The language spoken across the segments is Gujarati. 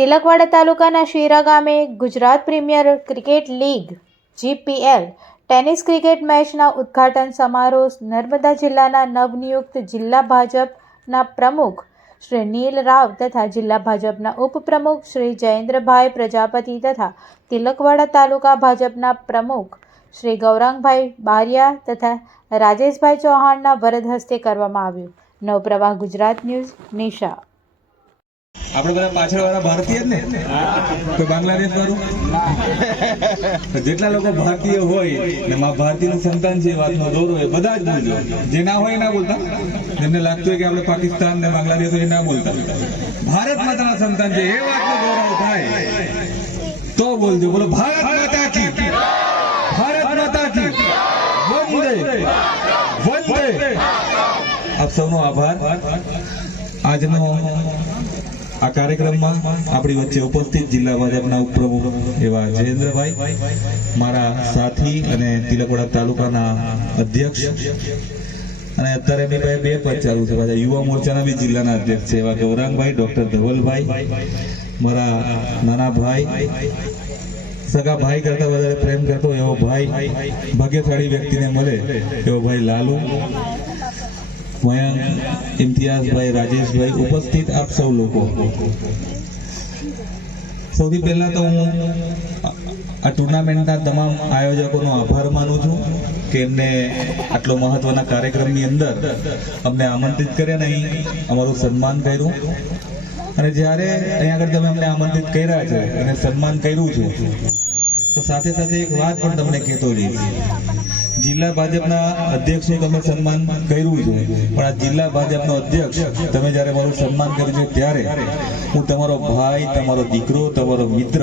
તિલકવાડા તાલુકાના શેરા ગામે Gujarat premier cricket league, GPL, tennis cricket મેચના ઉદ્ઘાટન સમારોહ નર્મદા જિલ્લાના નવનિયુક્ત જિલ્લા ભાજપના પ્રમુખ શ્રી નીલ રાવ તથા જિલ્લા ભાજપના ઉપપ્રમુખ શ્રી જયેન્દ્રભાઈ પ્રજાપતિ તથા તિલકવાડા તાલુકા ભાજપના પ્રમુખ શ્રી ગૌરાંગભાઈ બારિયા તથા રાજેશભાઈ ચૌહાણના વરદ હસ્તે કરવામાં આવ્યું. નવપ્રવાહ ગુજરાત ન્યૂઝ, નિશા. આપણે બધા પાછળ વાળા ભારતીય જ ને? તો બાંગ્લાદેશ વાળું જેટલા લોકો ભારતીય હોય, ને મા ભારતીયનું સંતાન છે વાતનો દોરો એ બધા જ બોલજો. જે ના હોય ના બોલતા. જેમને લાગતું હોય કે આપણે પાકિસ્તાન ને બાંગ્લાદેશ હોય ના બોલતા. ભારત માતાના સંતાન છે એ વાતનો ગૌરવ થાય. તો બોલજો, બોલો, ભારત માતા કી ભારત માતા કી. વંદે. વંદે. આપ સૌનો આભાર. આજનો આ કાર્યક્રમમાં આપણી વચ્ચે ઉપસ્થિત જિલ્લા ભાજપના ઉપપ્રમુખ એવા જયેન્દ્રભાઈ, મારા સાથી અને તિલકવાડા તાલુકાના અધ્યક્ષ. અને અત્યારે એમની પાસે બે પદ ચાલુ છે. પાછા યુવા મોરચાના બી જિલ્લાના અધ્યક્ષ છે એવા ગૌરાંગભાઈ, ડોક્ટર ધવલભાઈ, મારા નાના ભાઈ સગા ભાઈ કરતા વધારે પ્રેમ કરતો એવો ભાઈ, ભાગ્યશાળી વ્યક્તિને મળે એવો ભાઈ લાલુ. મયંક ઇમ્તિયાઝભાઈ રાજેશભાઈ ઉપસ્થિત આપ સૌ લોકો. સૌથી પહેલા તો હું આ ટુર્નામેન્ટના તમામ આયોજકોનો આભાર માનું છું કે એમને આટલો મહત્વના કાર્યક્રમની અંદર અમને આમંત્રિત કર્યા નહીં અમારું સન્માન કર્યું. અને જ્યારે અહીંયા આગળ તમે અમને આમંત્રિત કર્યા છે અને સન્માન કર્યું છે, તો સાથે સાથે એક વાત પણ તમને કહેતો જઈશ. જિલ્લા ભાજપના અધ્યક્ષનું તમે સન્માન કર્યું છે. પણ આ જિલ્લા ભાજપનો અધ્યક્ષ તમે જ્યારે મારું સન્માન કર્યું છે ત્યારે હું તમારો ભાઈ, તમારો દીકરો, તમારો મિત્ર,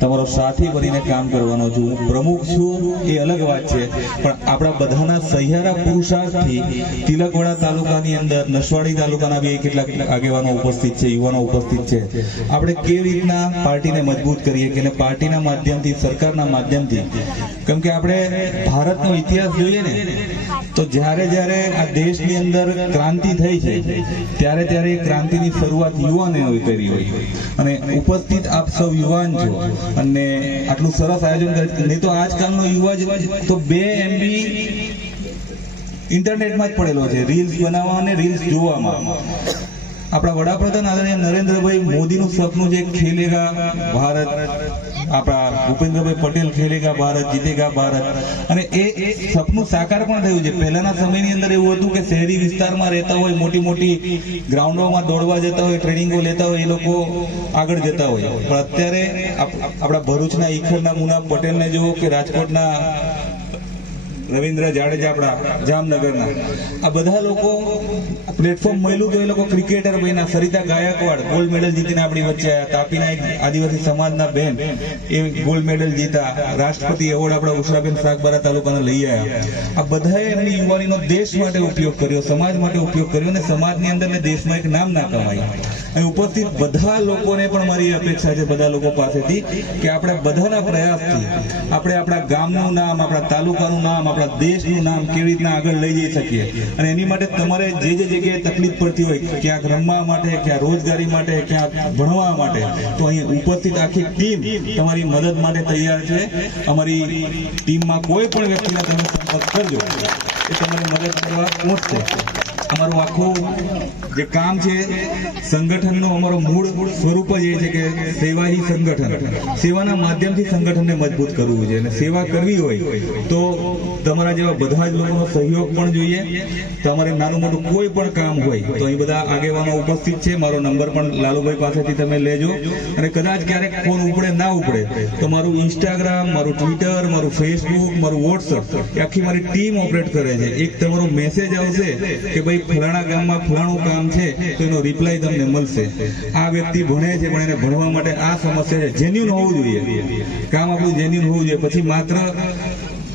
તમારો સાથી બનીને કામ કરવાનો છું. હું પ્રમુખ છું, એ અલગ વાત છે. પણ આપણા બધાના સહિયારા પુરુષાર્થથી તિલકવાડા તાલુકાની અંદર, નસવાડી તાલુકાના બી કેટલાક આગેવાનો ઉપસ્થિત છે, યુવાનો ઉપસ્થિત છે. આપણે કેવી રીતના પાર્ટીને મજબૂત કરીએ કે પાર્ટીના માધ્યમથી, સરકારના માધ્યમથી કેમ કે આપણે ભારતનો ઇતિહાસ જોઈએ ને, તો જ્યારે જ્યારે આ દેશની અંદર ક્રાંતિ થઈ છે, ત્યારે ત્યારે એ ક્રાંતિની શરૂઆત યુવાને કરી હોય. અને ઉપસ્થિત આપ સૌ યુવાન છો, અને આટલું સરસ આયોજન કરે નહીં તો આજકાલનો યુવા જ તો બે એમબી ઇન્ટરનેટમાં જ પડેલો છે, રીલ્સ બનાવવા અને રીલ્સ જોવામાં. આપણા વડાપ્રધાન આદરણીય નરેન્દ્રભાઈ મોદીનું સપનું છે, ખેલેગા ભારત. આપણા ભૂપેન્દ્રભાઈ પટેલ ખેલેગા ભારત, જીતેગા ભારત. અને એ એ સપનું સાકાર પણ થયું છે? પહેલાના સમયની અંદર એવું હતું કે શહેરી વિસ્તારમાં રહેતા હોય મોટી મોટી ગ્રાઉન્ડોમાં દોડવા જતા હોય, ટ્રેનિંગો લેતા હોય, એ લોકો આગળ જતા હોય. પણ અત્યારે આપણા ભરૂચના ઈખરના મુના પટેલને જુઓ કે રાજકોટના રવિન્દ્ર જાડેજા આપણા જામનગરના. આ બધા લોકો પ્લેટફોર્મ મળ્યું તો એ લોકો ક્રિકેટર બન્યા. સરિતા ગાયકવાડ ગોલ્ડ મેડલ જીતીને આપણી વચ્ચે આવ્યા તાપીના એક આદિવાસી સમાજના બેન, એ ગોલ્ડ મેડલ જીતા. રાષ્ટ્રપતિ એવોર્ડ આપણા ઉષાબેન સાગબારા તાલુકાને લઈ આવ્યા આ બધાએ એમની યુવાનીનો દેશ માટે ઉપયોગ કર્યો, સમાજ માટે ઉપયોગ કર્યો અને સમાજની અંદર ને દેશમાં એક નામ ના કમાયું. અને ઉપસ્થિત બધા લોકોને પણ મારી અપેક્ષા છે બધા લોકો પાસેથી કે આપણે બધાના પ્રયાસથી, આપણે આપણા ગામનું નામ, આપણા તાલુકાનું નામ આપણા દેશનું નામ કેવી રીતના આગળ લઈ જઈ શકીએ? અને એની માટે તમારે જે જે જગ્યાએ તકલીફ પડતી હોય, ક્યાંક રમવા માટે ક્યાં રોજગારી માટે, ક્યાંક ભણવા માટે, તો અહીં ઉપસ્થિત આખી ટીમ તમારી મદદ માટે તૈયાર છે. અમારી ટીમમાં કોઈ પણ વ્યક્તિને તમે સંપર્ક કરજો. એ તમારી મદદ કરવા પહોંચશે. અમારું આખું જે કામ છે, સંગઠનનો અમારો મૂળ સ્વરૂપ જ એ છે કે સેવા હી સંગઠન. સેવાના માધ્યમથી સંગઠનને મજબૂત કરવું છે અને સેવા કરવી હોય તો તમારા જેવા બધા જ લોકોનો સહયોગ પણ જોઈએ. તમારે નાનું મોટું કોઈ પણ કામ હોય તો અહીં બધા આગેવાનો ઉપસ્થિત છે. મારો નંબર પણ લાલુભાઈ પાસેથી તમે લેજો. અને કદાચ ક્યારેક ફોન ઉપડે, ના ઉપડે, તો મારું ઇન્સ્ટાગ્રામ મારું ટ્વિટર મારું ફેસબુક મારું વોટ્સઅપ એ આખી મારી ટીમ ઓપરેટ કરે છે. એક તમારો મેસેજ આવશે કે ભાઈ ફલાણા ગામમાં ફલાણું કામ છે, તો એનો રિપ્લાય તમને મળશે. આ વ્યક્તિ ભણે છે, પણ એને ભણવા માટે આ સમસ્યા છે. જેન્યુન હોવું જોઈએ. કામ આપણું જેન્યુન હોવું જોઈએ. પછી માત્ર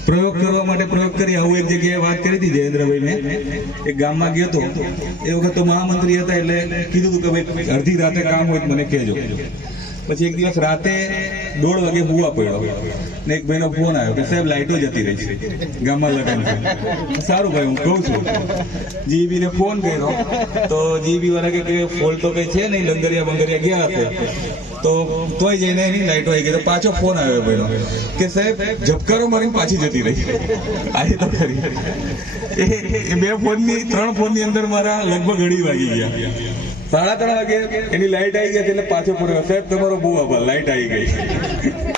પ્રયોગ કરવા માટે પ્રયોગ કરી આવું એક જગ્યાએ વાત કરી હતી જયેન્દ્રભાઈ મેં. એક ગામમાં ગયો હતો. એ વખત તો મહામંત્રી હતા એટલે કીધું હતું કે ભાઈ અડધી રાતે કામ હોય મને કહેજો. પછી એક દિવસ રાતે દોઢ વાગે ભૂવા પડ્યો. ને એક ભાઈનો ફોન આવ્યો કે, સાહેબ લાઇટો જતી રહી છે. ગામમાં લગન સારું ભાઈ, હું કહું છું. જીબી ને ફોન કર્યો. તો જીબી વાળા કે ફોલ્ટ તો કઈ છે નહીં, લંગરિયા બંગરિયા ગયા હશે. તો તોય જઈને એની લાઇટો આવી ગઈ. તો પાછો ફોન આવ્યો ભાઈનો કે, સાહેબ, ઝબકારો મારીને પાછી જતી રહી આજે તો ખરી. બે ફોનની, ત્રણ ફોનની અંદર મારા લગભગ ઘડી વાગી ગયા. સાડા ત્રણ વાગે એની લાઇટ આવી ગઈ એટલે પાછો પડ્યો સાહેબ, તમારો બહુ આભાર. લાઇટ આવી ગઈ.